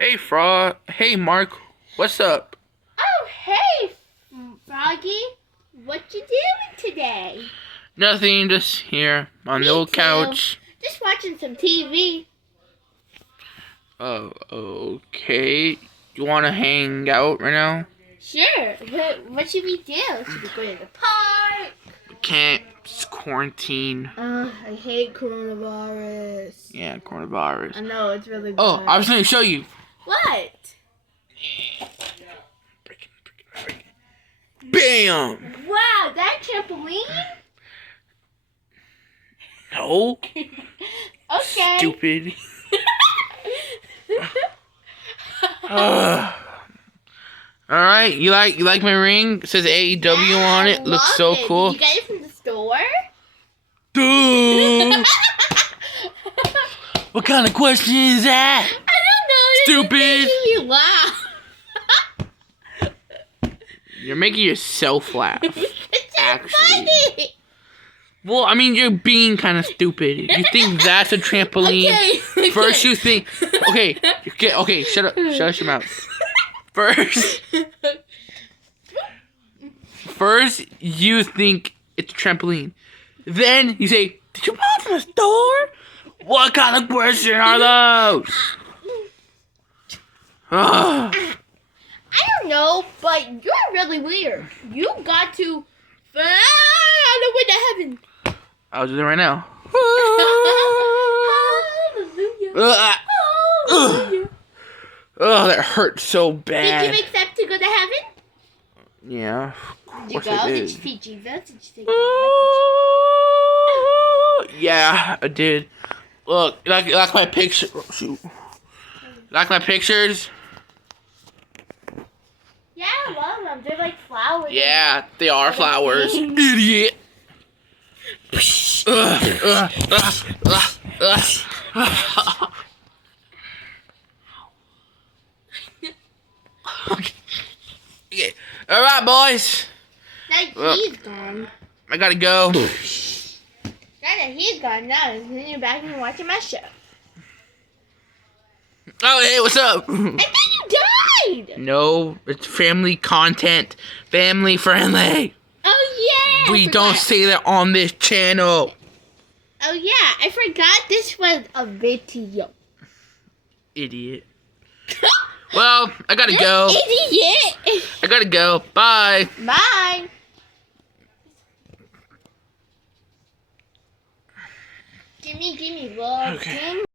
Hey Mark, what's up? Oh, hey, Froggy. What you doing today? Nothing, just here on Me the old too. couch. Just watching some TV. Oh, okay. You want to hang out right now? Sure. What should we do? Should we go to the park? We can't. It's quarantine. I hate coronavirus. Yeah, coronavirus. I know, it's really bad. Oh, I was going to show you. What? Bam! Wow, that trampoline? No. Okay. Stupid. Alright, you like my ring? It says AEW on it. Looks so cool. Did you get it from the store? Dude! What kind of question is that? I don't know. Stupid. It's making me laugh. You're making yourself laugh. It's just Actually. funny. Well, I mean, you're being kind of stupid. You think that's a trampoline? Okay. First, you think. Okay, shut up. Shut your mouth. First, you think it's a trampoline. Then you say, "Did you buy it from the store? What kind of question are those?" Ugh. I don't know, but you're really weird. You got to fly on the way to heaven. I'll do that right now. Hallelujah. Hallelujah. Oh, that hurt so Did bad. you accept to go to heaven? Yeah, Did you of course go? I Did did. you see Jesus? Did you say God? Yeah, I did. Look, you like my picture. Shoot. Like my pictures? Yeah, I love them. They're like flowers. Yeah, they are flowers. Idiot. Okay. All right, boys. Now he's gone. I gotta go. Now that he's gone, now you're back and watching my show. Oh, hey, what's up? And then you died! No, it's family content. Family friendly. Oh, yeah! We don't say that on this channel. Oh, yeah, I forgot this was a video. Idiot. Well, I gotta go. Idiot! I gotta go. Bye. Bye! Gimme, love. Okay. Gimme.